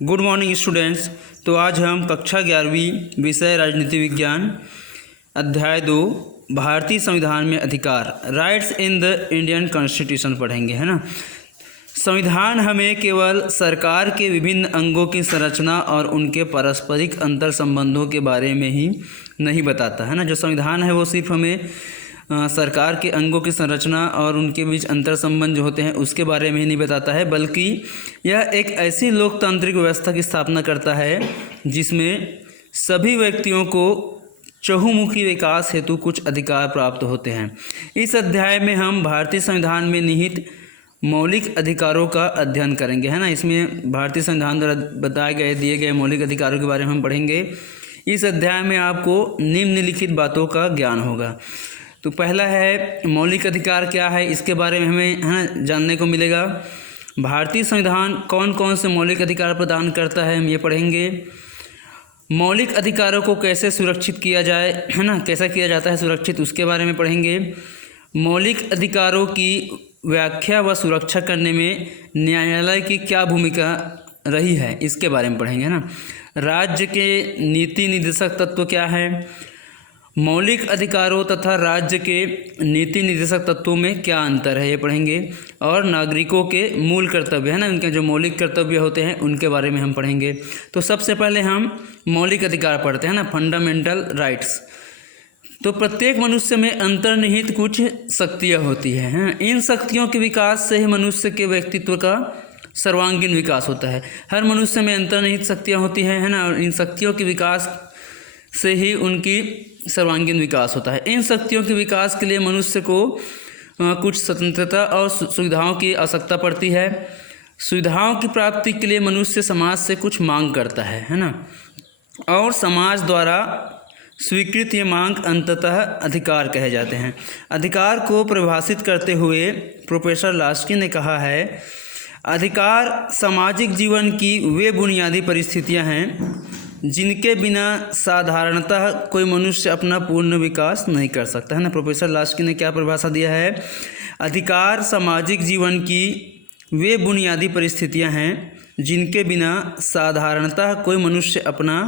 Good morning students. तो आज हम कक्षा 11वीं विषय राजनीति विज्ञान अध्याय 2 भारतीय संविधान में अधिकार rights in the Indian constitution पढ़ेंगे, है ना। संविधान हमें केवल सरकार के विभिन्न अंगों की संरचना और उनके पारस्परिक अंतर संबंधों के बारे में ही नहीं बताता, है ना। जो संविधान है वो सिर्फ हमें सरकार के अंगों की संरचना और उनके बीच अंतर संबंध जो होते हैं उसके बारे में ही नहीं बताता है, बल्कि यह एक ऐसी लोकतांत्रिक व्यवस्था की स्थापना करता है जिसमें सभी व्यक्तियों को चहुमुखी विकास हेतु कुछ अधिकार प्राप्त होते हैं। इस अध्याय में हम भारतीय संविधान में निहित मौलिक अधिकारों का अध्ययन करेंगे, है ना। इसमें भारतीय संविधान द्वारा बताए गए दिए गए मौलिक अधिकारों के बारे में हम पढ़ेंगे। इस अध्याय में आपको निम्नलिखित बातों का ज्ञान होगा। तो पहला है मौलिक अधिकार क्या है, इसके बारे में हमें, है ना, जानने को मिलेगा। भारतीय संविधान कौन कौन से मौलिक अधिकार प्रदान करता है, हम ये पढ़ेंगे। मौलिक अधिकारों को कैसे सुरक्षित किया जाए, है ना, कैसा किया जाता है सुरक्षित, उसके बारे में पढ़ेंगे। मौलिक अधिकारों की व्याख्या व सुरक्षा करने में न्यायालय की क्या भूमिका रही है, इसके बारे में पढ़ेंगे, है ना। राज्य के नीति निर्देशक तत्व क्या है, मौलिक अधिकारों तथा राज्य के नीति निर्देशक तत्वों में क्या अंतर है, ये पढ़ेंगे। और नागरिकों के मूल कर्तव्य, है ना, उनके जो मौलिक कर्तव्य होते हैं उनके बारे में हम पढ़ेंगे। तो सबसे पहले हम मौलिक अधिकार पढ़ते हैं ना, फंडामेंटल राइट्स। तो प्रत्येक मनुष्य में अंतर्निहित कुछ शक्तियाँ होती हैं। इन शक्तियों के विकास से ही मनुष्य के व्यक्तित्व का सर्वांगीण विकास होता है। हर मनुष्य में अंतर्निहित शक्तियाँ होती हैं, है ना, और इन शक्तियों के विकास से ही उनकी सर्वांगीण विकास होता है। इन शक्तियों के विकास के लिए मनुष्य को कुछ स्वतंत्रता और सुविधाओं की आवश्यकता पड़ती है। सुविधाओं की प्राप्ति के लिए मनुष्य समाज से कुछ मांग करता है ना, और समाज द्वारा स्वीकृत ये मांग अंततः अधिकार कहे जाते हैं। अधिकार को परिभाषित करते हुए प्रोफेसर लास्की ने कहा है, अधिकार सामाजिक जीवन की वे बुनियादी परिस्थितियां हैं जिनके बिना साधारणतः कोई मनुष्य अपना पूर्ण विकास नहीं कर सकता, है ना। प्रोफेसर लास्की ने क्या परिभाषा दिया है, अधिकार सामाजिक जीवन की वे बुनियादी परिस्थितियां हैं जिनके बिना साधारणतः कोई मनुष्य अपना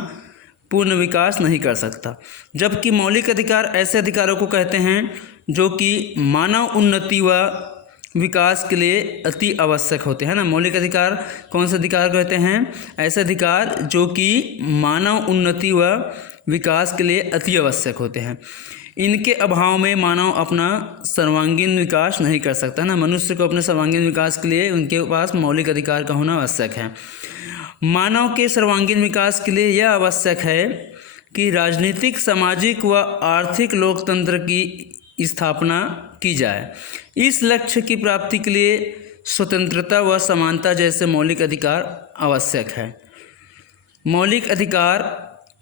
पूर्ण विकास नहीं कर सकता। जबकि मौलिक अधिकार ऐसे अधिकारों को कहते हैं जो कि मानव उन्नति व विकास के लिए अति आवश्यक होते हैं ना। मौलिक अधिकार कौन से अधिकार कहते हैं, ऐसे अधिकार जो कि मानव उन्नति व विकास के लिए अति आवश्यक होते हैं। इनके अभाव में मानव अपना सर्वांगीण विकास नहीं कर सकता, ना। मनुष्य को अपने सर्वांगीण विकास के लिए उनके पास मौलिक अधिकार का होना आवश्यक है। मानव के सर्वांगीण विकास के लिए यह आवश्यक है कि राजनीतिक, सामाजिक व आर्थिक लोकतंत्र की स्थापना की जाए। इस लक्ष्य की प्राप्ति के लिए स्वतंत्रता व समानता जैसे मौलिक अधिकार आवश्यक है। मौलिक अधिकार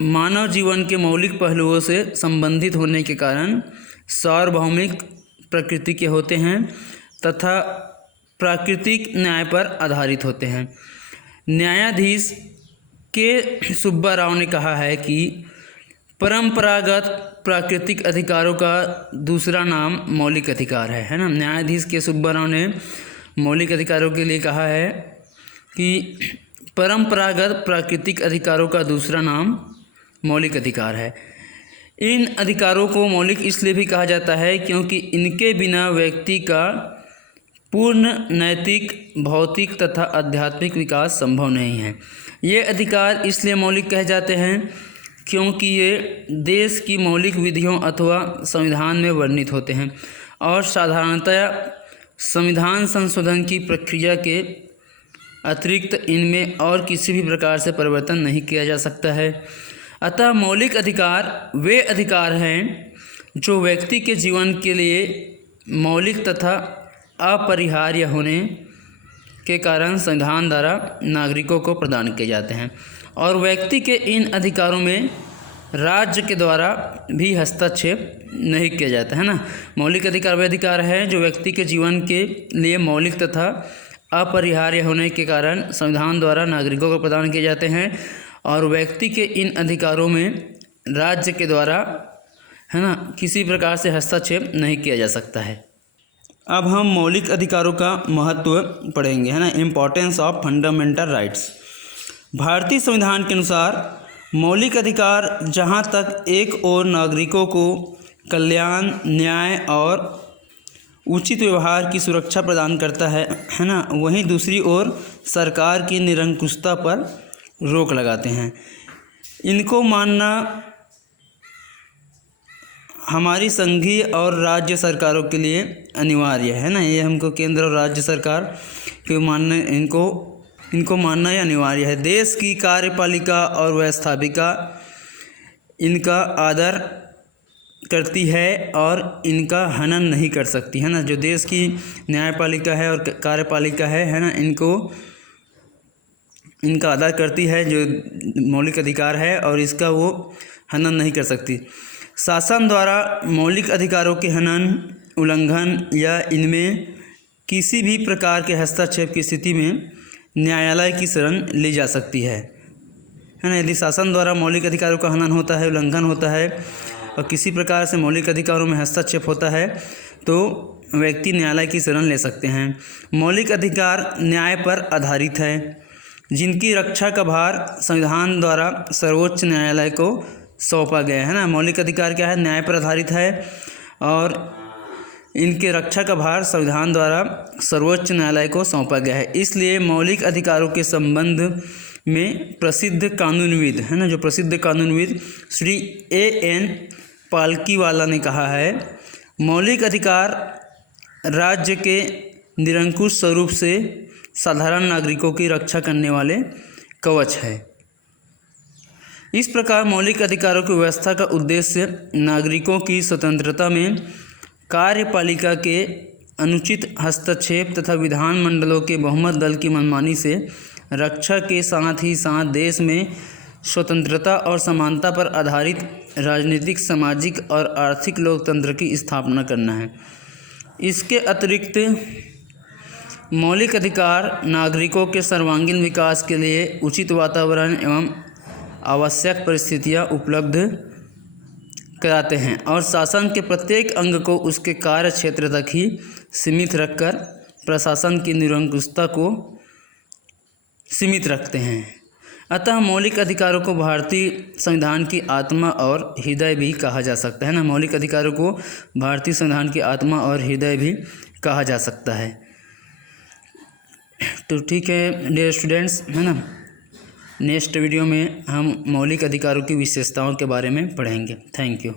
मानव जीवन के मौलिक पहलुओं से संबंधित होने के कारण सार्वभौमिक प्रकृति के होते हैं तथा प्राकृतिक न्याय पर आधारित होते हैं। न्यायाधीश के सुब्बा राव ने कहा है कि परंपरागत प्राकृतिक अधिकारों का दूसरा नाम मौलिक अधिकार है ना। न्यायाधीश के सुब्बा राव ने मौलिक अधिकारों के लिए कहा है कि परंपरागत प्राकृतिक अधिकारों का दूसरा नाम मौलिक अधिकार है। इन अधिकारों को मौलिक इसलिए भी कहा जाता है क्योंकि इनके बिना व्यक्ति का पूर्ण नैतिक, भौतिक तथा आध्यात्मिक विकास संभव नहीं है। ये अधिकार इसलिए मौलिक कहे जाते हैं क्योंकि ये देश की मौलिक विधियों अथवा संविधान में वर्णित होते हैं और साधारणतया संविधान संशोधन की प्रक्रिया के अतिरिक्त इनमें और किसी भी प्रकार से परिवर्तन नहीं किया जा सकता है। अतः मौलिक अधिकार वे अधिकार हैं जो व्यक्ति के जीवन के लिए मौलिक तथा अपरिहार्य होने के कारण संविधान द्वारा नागरिकों को प्रदान किए जाते हैं, और व्यक्ति के इन अधिकारों में राज्य के द्वारा भी हस्तक्षेप नहीं किया जाता, है ना। मौलिक अधिकार वे अधिकार हैं जो व्यक्ति के जीवन के लिए मौलिक तथा अपरिहार्य होने के कारण संविधान द्वारा नागरिकों को प्रदान किए जाते हैं, और व्यक्ति के इन अधिकारों में राज्य के द्वारा, है ना, किसी प्रकार से हस्तक्षेप नहीं किया जा सकता है। अब हम मौलिक अधिकारों का महत्व पढ़ेंगे, है ना, इम्पोर्टेंस ऑफ फंडामेंटल राइट्स। भारतीय संविधान के अनुसार मौलिक अधिकार जहाँ तक एक ओर नागरिकों को कल्याण, न्याय और उचित व्यवहार की सुरक्षा प्रदान करता है ना, वहीं दूसरी ओर सरकार की निरंकुशता पर रोक लगाते हैं। इनको मानना हमारी संघीय और राज्य सरकारों के लिए अनिवार्य है ना। ये हमको केंद्र और राज्य सरकार के मानने इनको मानना ही अनिवार्य है। देश की कार्यपालिका और व्यवस्थापिका इनका आदर करती है और इनका हनन नहीं कर सकती, है ना। जो देश की न्यायपालिका है और कार्यपालिका है ना, इनका आदर करती है, जो मौलिक अधिकार है, और इसका वो हनन नहीं कर सकती। शासन द्वारा मौलिक अधिकारों के हनन, उल्लंघन या इनमें किसी भी प्रकार के हस्तक्षेप की स्थिति में न्यायालय की शरण ली जा सकती है ना। यदि शासन द्वारा मौलिक अधिकारों का हनन होता है, उल्लंघन होता है और किसी प्रकार से मौलिक अधिकारों में हस्तक्षेप होता है तो व्यक्ति न्यायालय की शरण ले सकते हैं। मौलिक अधिकार न्याय पर आधारित है, जिनकी रक्षा का भार संविधान द्वारा सर्वोच्च न्यायालय को सौंपा गया है ना। मौलिक अधिकार क्या है? न्याय पर आधारित है और इनके रक्षा का भार संविधान द्वारा सर्वोच्च न्यायालय को सौंपा गया है। इसलिए मौलिक अधिकारों के संबंध में प्रसिद्ध कानूनविद है ना, जो प्रसिद्ध कानूनविद श्री A.N. पालकीवाला ने कहा है, मौलिक अधिकार राज्य के निरंकुश स्वरूप से साधारण नागरिकों की रक्षा करने वाले कवच है। इस प्रकार मौलिक अधिकारों की व्यवस्था का उद्देश्य नागरिकों की स्वतंत्रता में कार्यपालिका के अनुचित हस्तक्षेप तथा विधानमंडलों के बहुमत दल की मनमानी से रक्षा के साथ ही साथ देश में स्वतंत्रता और समानता पर आधारित राजनीतिक, सामाजिक और आर्थिक लोकतंत्र की स्थापना करना है। इसके अतिरिक्त मौलिक अधिकार नागरिकों के सर्वांगीण विकास के लिए उचित वातावरण एवं आवश्यक परिस्थितियां उपलब्ध कराते हैं और शासन के प्रत्येक अंग को उसके कार्य क्षेत्र तक ही सीमित रखकर प्रशासन की निरंकुशता को सीमित रखते हैं। अतः मौलिक अधिकारों को भारतीय संविधान की आत्मा और हृदय भी कहा जा सकता है ना। मौलिक अधिकारों को भारतीय संविधान की आत्मा और हृदय भी कहा जा सकता है। तो ठीक है डियर स्टूडेंट्स, है ना, नेक्स्ट वीडियो में हम मौलिक अधिकारों की विशेषताओं के बारे में पढ़ेंगे। Thank you.